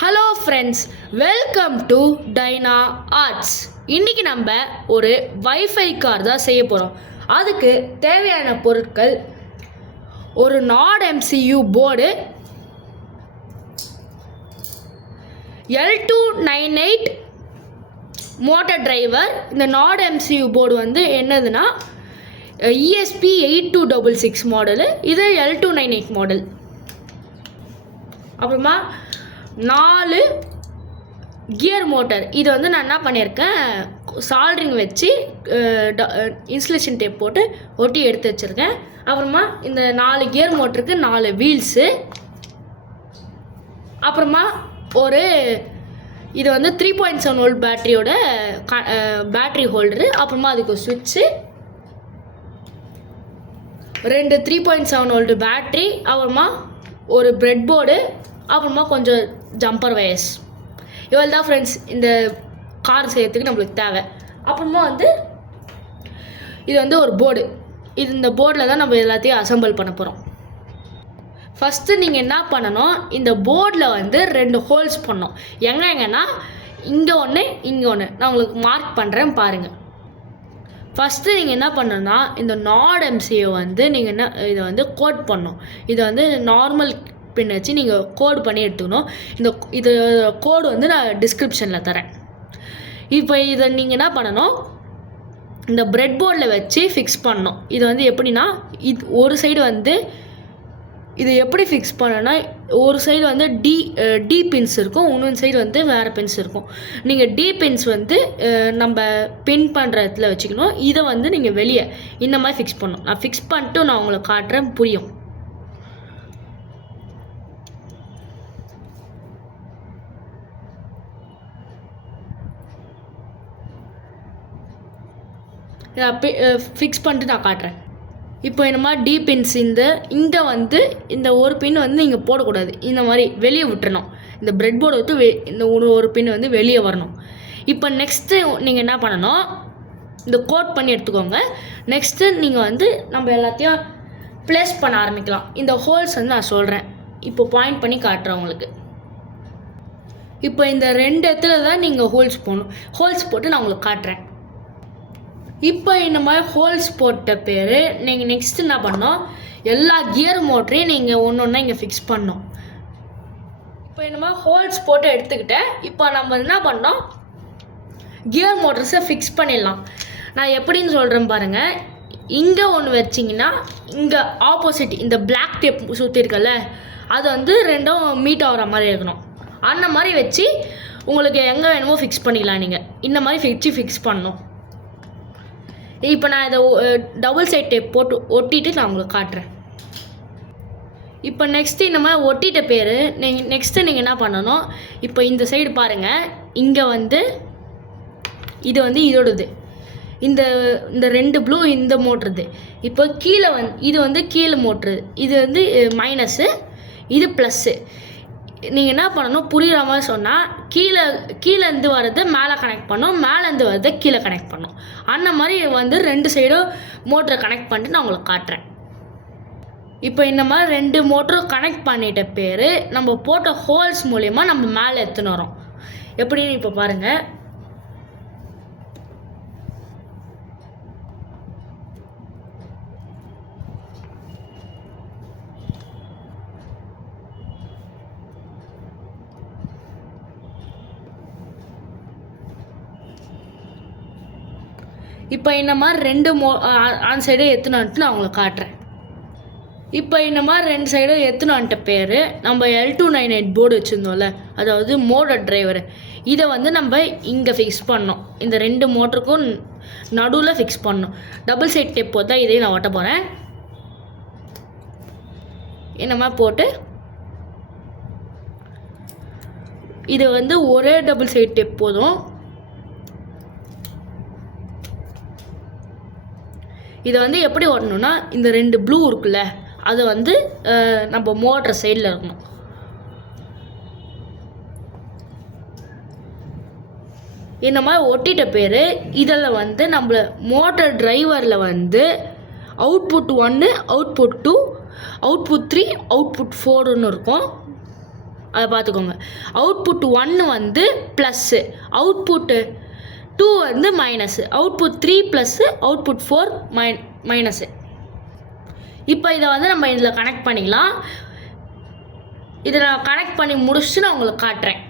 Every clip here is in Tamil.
Hello friends, welcome to Dyna Arts. இன்றைக்கி நம்ம ஒரு வைஃபை கார் தான் செய்ய போகிறோம். அதுக்கு தேவையான பொருட்கள் ஒரு not MCU board, L298 motor driver. இந்த நாட் MCU போர்டு வந்து என்னதுன்னா ESP8266 மாடலு, இது L298 மாடல். அப்புறமா 4 கியர் மோட்டர். இது வந்து நான் என்ன பண்ணியிருக்கேன், சால்ட்ரிங் வச்சு இன்சுலேஷன் டேப் போட்டு ஒட்டி எடுத்து வச்சுருக்கேன். அப்புறமா இந்த 4 கியர் மோட்டருக்கு 4 வீல்ஸு. அப்புறமா இது வந்து 3.7 வோல்ட் பேட்டரியோட பேட்ரி ஹோல்டரு. அப்புறமா அதுக்கு ஒரு சுவிட்சு, 2 3.7 வோல்ட் பேட்ரி, அப்புறமா ஒரு பிரெட் போர்டு, அப்புறமா கொஞ்சம் ஜம்பர் வயர்ஸ். இவ்வளோ தான் ஃப்ரெண்ட்ஸ் இந்த கார் செய்யறதுக்கு நம்மளுக்கு தேவை. அப்புறமா வந்து இது வந்து ஒரு போர்டு. இந்த போர்டில் தான் நம்ம எல்லாத்தையும் அசம்பிள் பண்ண போகிறோம். ஃபஸ்ட்டு நீங்கள் என்ன பண்ணணும், இந்த போர்டில் வந்து 2 ஹோல்ஸ் பண்ணணும். எங்கன்னா இங்கே ஒன்று, இங்கே ஒன்று. நான் உங்களுக்கு மார்க் பண்ணுறேன் பாருங்கள். ஃபஸ்ட்டு நீங்கள் என்ன பண்ணணும்னா, இந்த நாட் MCU வந்து நீங்கள் இதை வந்து கோட் பண்ணணும். இதை வந்து நார்மல் பின் வச்சு நீங்கள் கோட் பண்ணி எடுத்துக்கணும். இது கோடு வந்து நான் டிஸ்கிரிப்ஷனில் தரேன். இப்போ இதை நீங்கள் என்ன பண்ணணும், இந்த பிரெட் போர்டில் வச்சு ஃபிக்ஸ் பண்ணணும். இது வந்து எப்படின்னா, இது ஒரு சைடு வந்து இது எப்படி ஃபிக்ஸ் பண்ணனா, ஒரு சைடு வந்து டி பின்ஸ் இருக்கும், இன்னொரு சைடு வந்து வேறு பின்ஸ் இருக்கும். நீங்கள் டி பின்ஸ் வந்து நம்ம பின் பண்ணுற இடத்துல வச்சுக்கணும். இதை வந்து நீங்கள் வெளியே இந்த மாதிரி ஃபிக்ஸ் பண்ணணும். நான் ஃபிக்ஸ் பண்ணிட்டு நான் உங்களுக்கு காட்டுறேன், புரியும். ஃபிக்ஸ் பண்ணிட்டு நான் காட்டுறேன். இப்போ இந்த மாதிரி டி பின்ஸ் இங்கே வந்து இந்த ஒரு பின் வந்து நீங்கள் போடக்கூடாது, இந்த மாதிரி வெளியே விட்டுறணும். இந்த பிரெட் போர்டை விட்டு இந்த ஒரு பின் வந்து வெளியே வரணும். இப்போ நெக்ஸ்ட்டு நீங்கள் என்ன பண்ணணும், இந்த கோட் பண்ணி எடுத்துக்கோங்க. நெக்ஸ்ட்டு நீங்கள் வந்து நம்ம எல்லாத்தையும் ப்ளேஸ் பண்ண ஆரம்பிக்கலாம். இந்த ஹோல்ஸ் வந்து நான் சொல்கிறேன், இப்போ பாயிண்ட் பண்ணி காட்டுறேன் உங்களுக்கு. இப்போ இந்த 2 இடத்துல தான் நீங்கள் ஹோல்ஸ் போடணும். ஹோல்ஸ் போட்டு நான் உங்களுக்கு காட்டுறேன். இப்போ இந்த மாதிரி ஹோல்ஸ் போட்ட பேர் நீங்கள் நெக்ஸ்ட் என்ன பண்ணணும், எல்லா கியர் மோட்டரையும் நீங்கள் ஒன்று ஒன்றா இங்கே ஃபிக்ஸ் பண்ணணும். இப்போ இந்த மாதிரி ஹோல்ஸ் போட்டு எடுத்துக்கிட்டேன். இப்போ நம்ம என்ன பண்ணோம், கியர் மோட்டர்ஸை ஃபிக்ஸ் பண்ணிடலாம். நான் எப்படின்னு சொல்கிறேன் பாருங்கள். இங்கே ஒன்று வச்சிங்கன்னா இங்கே ஆப்போசிட் இந்த பிளாக் டேப் சுற்றி இருக்கல, அது வந்து ரெண்டும் மீட் ஆகிற மாதிரி இருக்கணும். அந்த மாதிரி வச்சு உங்களுக்கு எங்கே வேணுமோ ஃபிக்ஸ் பண்ணிக்கலாம். நீங்கள் இந்த மாதிரி ஃபிக்ஸ் பண்ணணும். இப்போ நான் இதை டபுள் சைட் டேப் போட்டு ஒட்டிட்டு நான் உங்களுக்கு காட்டுறேன். இப்போ நெக்ஸ்ட்டு இந்த மாதிரி ஒட்டிட்ட பேர் நெக்ஸ்ட்டு நீங்கள் என்ன பண்ணணும், இப்போ இந்த சைடு பாருங்கள், இங்கே வந்து இது வந்து இதோடது, இந்த 2 ப்ளூ இந்த மோட்ருது. இப்போ கீழே இது வந்து கீழே மோட்ரு, இது வந்து மைனஸு, இது ப்ளஸ்ஸு. நீங்கள் என்ன பண்ணணும், புரிகிற மாதிரி சொன்னால் கீழேருந்து வர்றது மேலே கனெக்ட் பண்ணணும், மேலேருந்து வர்றதை கீழே கனெக்ட் பண்ணணும். அந்த மாதிரி வந்து 2 சைடும் மோட்டரை கனெக்ட் பண்ணிட்டு நான் உங்களுக்கு காட்டுறேன். இப்போ இந்த மாதிரி 2 மோட்டரும் கனெக்ட் பண்ணிட்ட பேர் நம்ம போட்ட ஹோல்ஸ் மூலயமா நம்ம மேலே எடுத்துன்னு வரோம். எப்படின்னு இப்போ பாருங்கள். இப்போ இந்த மாதிரி 2 ஆன் சைடும் எடுத்துன்னு வந்துட்டு நான் உங்களுக்கு காட்டுறேன். இப்போ இந்த மாதிரி 2 சைடும் எடுத்துன்னு வந்துட்ட பேர் நம்ம L298 போர்டு வச்சுருந்தோம்ல, அதாவது மோட்டர் டிரைவர். இதை வந்து நம்ம இங்கே ஃபிக்ஸ் பண்ணோம். இந்த 2 மோட்டருக்கும் நடுவில் ஃபிக்ஸ் பண்ணோம். டபுள் சைட் டேப் போட்டு தான் இதையும் நான் ஒட்ட போகிறேன். இந்த மாதிரி போட்டு இது வந்து ஒரே டபுள் சைட் டேப் போதும். இதை வந்து எப்படி ஓடணும்னா, இந்த 2 ப்ளூ இருக்குல்ல, அதை வந்து நம்ம மோட்டர் சைடில் இருக்கணும். இந்த மாதிரி ஒட்டிட்ட பேர் இதில் வந்து நம்ம மோட்டர் டிரைவரில் வந்து அவுட்புட் 1, அவுட்புட் 2, அவுட்புட் 3, அவுட்புட் 4ன்னு இருக்கும். அதை பார்த்துக்கோங்க. அவுட்புட் 1 வந்து ப்ளஸ்ஸு, அவுட்புட்டு 2 வந்து minus, output 3 plus, output 4 minus. இப்போ இதை வந்து நம்ம இதில் கனெக்ட் பண்ணிக்கலாம். இதை நான் கனெக்ட் பண்ணி முடிச்சுட்டு நான் உங்களுக்கு காட்டுறேன்.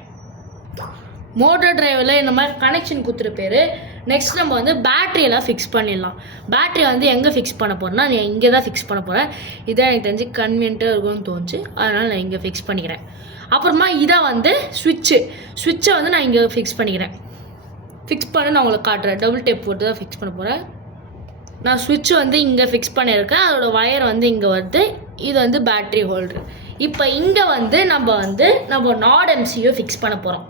மோட்டர் டிரைவரில் இந்த மாதிரி கனெக்ஷன் கொடுத்துருப்பேரு. நெக்ஸ்ட் நம்ம வந்து பேட்டரியெல்லாம் ஃபிக்ஸ் பண்ணிடலாம். பேட்டரி வந்து எங்கே ஃபிக்ஸ் பண்ண போகிறேன்னா, நான் இங்கே தான் ஃபிக்ஸ் பண்ண போகிறேன். இதான் எனக்கு தெரிஞ்சு கன்வீனியன்ட்டாக இருக்கும்னு தோணுச்சு, அதனால் நான் இங்கே ஃபிக்ஸ் பண்ணிக்கிறேன். அப்புறமா இதை வந்து ஸ்விட்சை வந்து நான் இங்கே ஃபிக்ஸ் பண்ணிக்கிறேன். ஃபிக்ஸ் பண்ணி நான் உங்களுக்கு காட்டுறேன். டபுள் டேப் போட்டு தான் ஃபிக்ஸ் பண்ண போகிறேன். நான் ஸ்விட்ச் வந்து இங்கே ஃபிக்ஸ் பண்ணியிருக்கேன். அதோடய ஒயர் வந்து இங்கே வருது. இது வந்து பேட்ரி ஹோல்டரு. இப்போ இங்கே வந்து நம்ம நாட் எம்சியூ ஃபிக்ஸ் பண்ண போகிறோம்.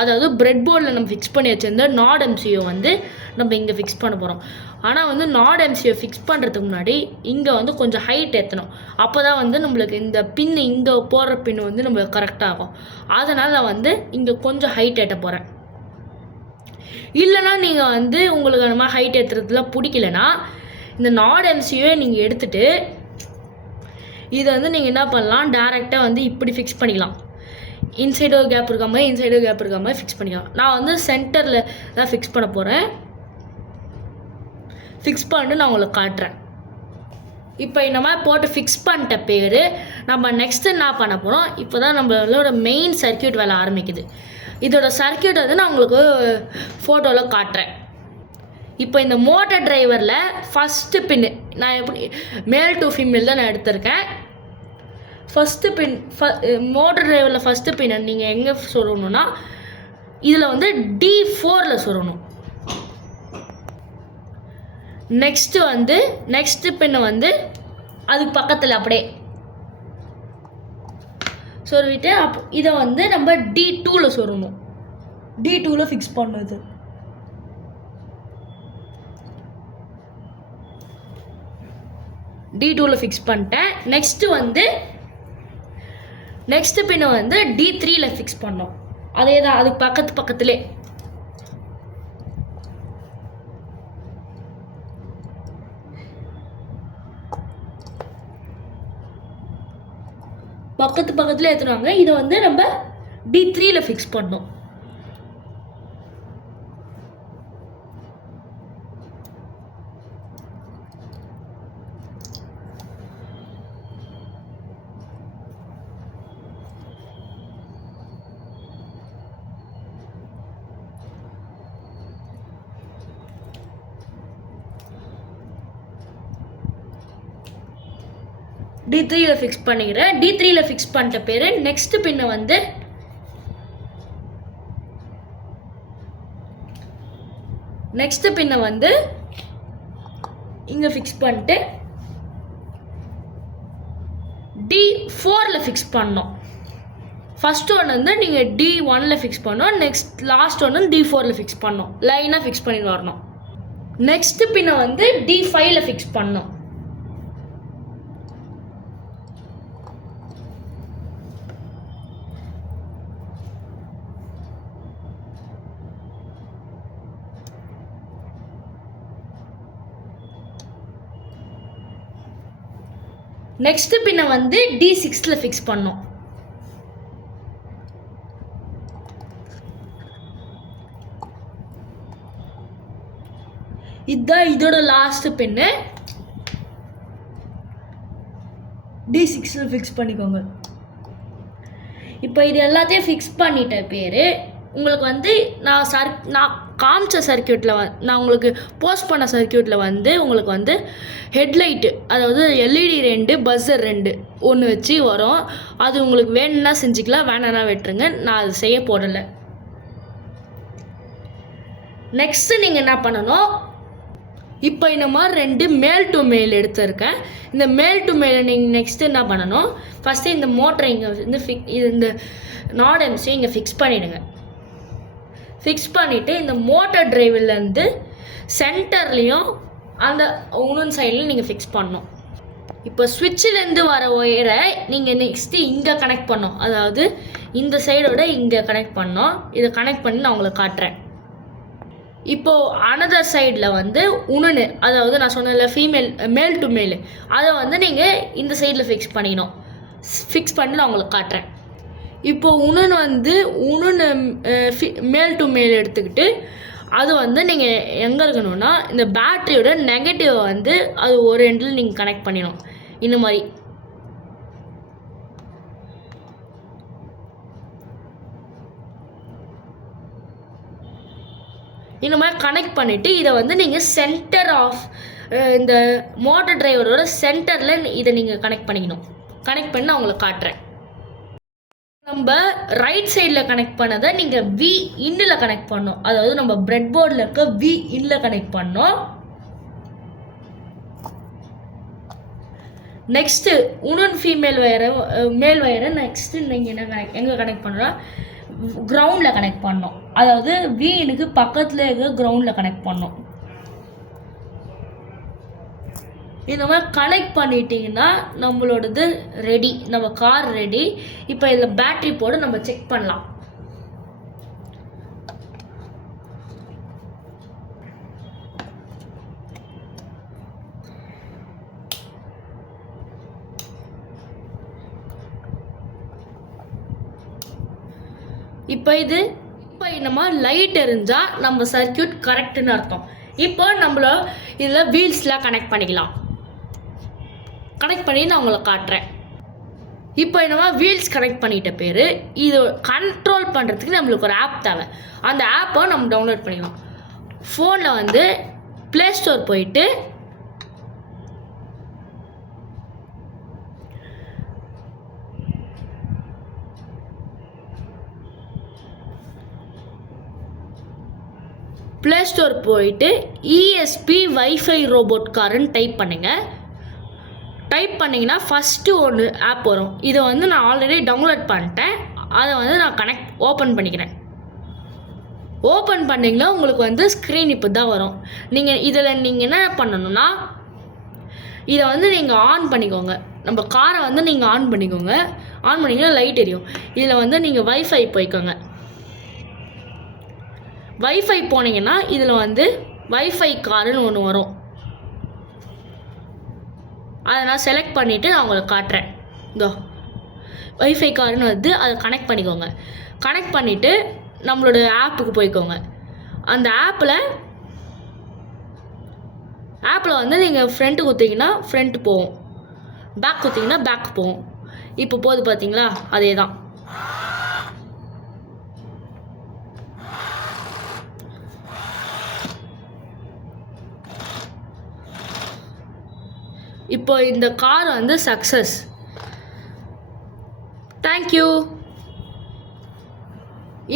அதாவது பிரெட் போர்டில் நம்ம ஃபிக்ஸ் பண்ணி வச்சுருந்த நாட் எம்சியூ வந்து நம்ம இங்கே ஃபிக்ஸ் பண்ண போகிறோம். ஆனால் வந்து நாட் எம்சியூ ஃபிக்ஸ் பண்ணுறதுக்கு முன்னாடி இங்கே வந்து கொஞ்சம் ஹைட் ஏற்றணும். அப்போ தான் வந்து நம்மளுக்கு இந்த பின்னு இங்கே போடுற பின்னு வந்து நம்மளுக்கு கரெக்டாகும். அதனால் நான் வந்து இங்கே கொஞ்சம் ஹைட் ஏற்ற போகிறேன். இல்லைனா நீங்கள் வந்து உங்களுக்கு அந்த மாதிரி ஹைட் ஏற்றுறதுலாம் பிடிக்கலனா இந்த நாட் எம்சியூவை நீங்கள் எடுத்துகிட்டு இதை வந்து நீங்கள் என்ன பண்ணலாம், டேரெக்டாக வந்து இப்படி ஃபிக்ஸ் பண்ணிக்கலாம். இன்சைடு ஒரு கேப் இருக்க மாதிரி ஃபிக்ஸ் பண்ணிக்கலாம். நான் வந்து சென்டரில் தான் ஃபிக்ஸ் பண்ண போகிறேன். ஃபிக்ஸ் பண்ணிட்டு நான் உங்களுக்கு காட்டுறேன். இப்போ இந்த மாதிரி போட்டு ஃபிக்ஸ் பண்ணிட்ட பேர் நம்ம நெக்ஸ்ட்டு என்ன பண்ண போகிறோம், இப்போ தான் நம்மளோட மெயின் சர்க்கியூட் வேலை ஆரம்பிக்குது. இதோட சர்க்கியூட் வந்து நான் உங்களுக்கு ஃபோட்டோவில் காட்டுறேன். இப்போ இந்த மோட்டர் டிரைவரில் ஃபஸ்ட்டு பின்னு நான் எப்படி மேல் டு ஃபீமேல் தான் நான் எடுத்திருக்கேன். ஃபஸ்ட்டு பின் மோட்டர் டிரைவரில் ஃபஸ்ட்டு பின்னை நீங்கள் எங்கே சொல்லணுன்னா இதில் வந்து D4 சொல்லணும். நெக்ஸ்ட்டு பின்னை வந்து அதுக்கு பக்கத்தில் அப்படியே சொல்லிவிட்டு இதை வந்து நம்ம D2 சொல்லணும். D2 ஃபிக்ஸ் பண்ணுது. D2 ஃபிக்ஸ் பண்ணிட்டேன். நெக்ஸ்ட்டு பின்னை வந்து D3 ஃபிக்ஸ் பண்ணோம். அதே தான், அதுக்கு பக்கத்துலே பக்கத்தில் ஏற்றுவாங்க. இதை வந்து நம்ம D3 ஃபிக்ஸ் பண்ணோம். D3 ஃபிக்ஸ் பண்ணிக்கிறேன். D3 ஃபிக்ஸ் பண்ணிட்ட பேர் நெக்ஸ்ட் பின்னை வந்து இங்கே ஃபிக்ஸ் பண்ணிட்டு D4 ஃபிக்ஸ் பண்ணோம். ஃபஸ்ட் ஒன் வந்து நீங்கள் D1 ஃபிக்ஸ் பண்ணோம். நெக்ஸ்ட் லாஸ்ட் ஒன்று D4 ஃபிக்ஸ் பண்ணோம். லைனாக ஃபிக்ஸ் பண்ணி வரணும். நெக்ஸ்ட் பின்னை வந்து D5 ஃபிக்ஸ் பண்ணோம். நெக்ஸ்ட் பின்னை வந்து D6 ஃபிக்ஸ் பண்ணோம். இதுதான் இதோட லாஸ்ட் பின்னு. D6 ஃபிக்ஸ் பண்ணிக்கோங்க. இப்போ இது எல்லாத்தையும் ஃபிக்ஸ் பண்ணிட்ட பேர் உங்களுக்கு வந்து நான் காமிச்ச சர்க்கியூட்டில் நான் உங்களுக்கு போஸ்ட் பண்ண சர்க்கியூட்டில் வந்து உங்களுக்கு வந்து ஹெட்லைட்டு, அதாவது LED 2 பஸ்ஸர் 2 ஒன்று வச்சு வரும். அது உங்களுக்கு வேணும்னா செஞ்சுக்கலாம், வேணான்னா விட்டுருங்க. நான் அது செய்ய போடலை. நெக்ஸ்ட்டு நீங்கள் என்ன பண்ணணும், இப்போ இந்த மாதிரி 2 மேல் டு மேல் எடுத்துருக்கேன். இந்த மேல் டு மேல் நீங்கள் நெக்ஸ்ட்டு என்ன பண்ணணும், ஃபஸ்ட்டு இந்த மோட்டரை இங்கே வந்து இந்த நாட் எம்சியை இங்கே ஃபிக்ஸ் பண்ணிவிடுங்க. ஃபிக்ஸ் பண்ணிவிட்டு இந்த மோட்டர் டிரைவிலேருந்து சென்டர்லேயும் அந்த உணன் சைட்லையும் நீங்கள் ஃபிக்ஸ் பண்ணணும். இப்போ ஸ்விட்சிலேருந்து வர ஒயரை நீங்கள் நெக்ஸ்ட்டு இங்கே கனெக்ட் பண்ணோம். அதாவது இந்த சைடோட இங்கே கனெக்ட் பண்ணோம். இதை கனெக்ட் பண்ணி நான் உங்களுக்கு காட்டுறேன். இப்போது அனதர் சைடில் வந்து உணனு, அதாவது நான் சொன்னதில்ல மேல் டு மேல், அதை வந்து நீங்கள் இந்த சைடில் ஃபிக்ஸ் பண்ணிக்கணும். ஃபிக்ஸ் பண்ணி நான் உங்களுக்கு காட்டுறேன். இப்போ உணுன்னு மேல் டு மேல் எடுத்துக்கிட்டு அது வந்து நீங்கள் எங்கே இருக்கணும்னா இந்த பேட்டரியோட நெகட்டிவை வந்து அது ஒரு எண்டில் நீங்கள் கனெக்ட் பண்ணிடணும். இந்த மாதிரி கனெக்ட் பண்ணிவிட்டு இதை வந்து நீங்கள் சென்டர் ஆஃப் இந்த மோட்டர் டிரைவரோட சென்டரில் இதை நீங்கள் கனெக்ட் பண்ணிக்கணும். கனெக்ட் பண்ணி நான் உங்களுக்கு காட்டுறேன். நம்ம ரைட் சைடில் கனெக்ட் பண்ணதை நீங்கள் வி இன்னில் கனெக்ட் பண்ணோம். அதாவது நம்ம பிரெட் போர்டில் இருக்க வி இன்னில் கனெக்ட் பண்ணோம். நெக்ஸ்ட்டு உணன் மேல் வயரை நெக்ஸ்ட்டு நீங்கள் என்ன எங்கே கனெக்ட் பண்ணோன்னா கிரவுண்டில் கனெக்ட் பண்ணோம். அதாவது வீனுக்கு பக்கத்தில் இருக்க கிரவுண்டில் கனெக்ட் பண்ணோம். இந்த மாதிரி கனெக்ட் பண்ணிட்டீங்கன்னா நம்மளோடது ரெடி, நம்ம கார் ரெடி. இப்போ இதில் பேட்டரி போட்டு நம்ம செக் பண்ணலாம். இப்போ நம்ம லைட் எரிஞ்சால் நம்ம சர்க்கியூட் கரெக்டுன்னு அர்த்தம். இப்போ நம்மள இதில் வீல்ஸ்லாம் கனெக்ட் பண்ணிக்கலாம். கனெக்ட் பண்ணி நான் உங்களை காட்டுறேன். இப்போ என்னமா வீல்ஸ் கனெக்ட் பண்ணிட்ட பேர் இது கண்ட்ரோல் பண்ணுறதுக்கு நம்மளுக்கு ஒரு ஆப் தேவை. அந்த ஆப்பை நம்ம டவுன்லோட் பண்ணிக்கலாம். ஃபோனில் வந்து ப்ளே ஸ்டோர் போயிட்டு ESP வைஃபை ரோபோட் கார்னு டைப் பண்ணுங்கள். டைப் பண்ணிங்கன்னா ஃபஸ்ட்டு ஒன்று ஆப் வரும். இதை வந்து நான் ஆல்ரெடி டவுன்லோட் பண்ணிட்டேன். அதை வந்து நான் ஓப்பன் பண்ணிக்கிறேன். ஓப்பன் பண்ணிங்கன்னா உங்களுக்கு வந்து ஸ்க்ரீன் இப்போ தான் வரும். இதில் நீங்கள் என்ன பண்ணணும்னா இதை வந்து நீங்கள் ஆன் பண்ணிக்கோங்க. நம்ம காரை வந்து நீங்கள் ஆன் பண்ணிக்கோங்க. ஆன் பண்ணிங்கன்னா லைட் எரியும். இதில் வந்து நீங்கள் வைஃபை போய்க்கோங்க. வைஃபை போனீங்கன்னா இதில் வந்து வைஃபை காருன்னு ஒன்று வரும். அதை நான் செலக்ட் பண்ணிவிட்டு நான் உங்களுக்கு காட்டுறேன். இதோ வைஃபை கார்டுன்னு வந்து அதை கனெக்ட் பண்ணிக்கோங்க. கனெக்ட் பண்ணிவிட்டு நம்மளோட ஆப்புக்கு போய்க்கோங்க. அந்த ஆப்பில் வந்து நீங்கள் ஃப்ரண்ட்டு குத்திங்கன்னா ஃப்ரண்ட்டு போகும், பேக் குத்திங்கன்னா பேக் போகும். இப்போ போகுது பார்த்தீங்களா, அதே தான். இப்போ இந்த கார் வந்து சக்ஸஸ். தேங்க்யூ.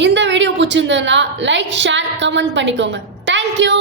இந்த வீடியோ பிடிச்சிருந்ததுன்னா லைக், ஷேர், கமெண்ட் பண்ணிக்கோங்க. தேங்க்யூ.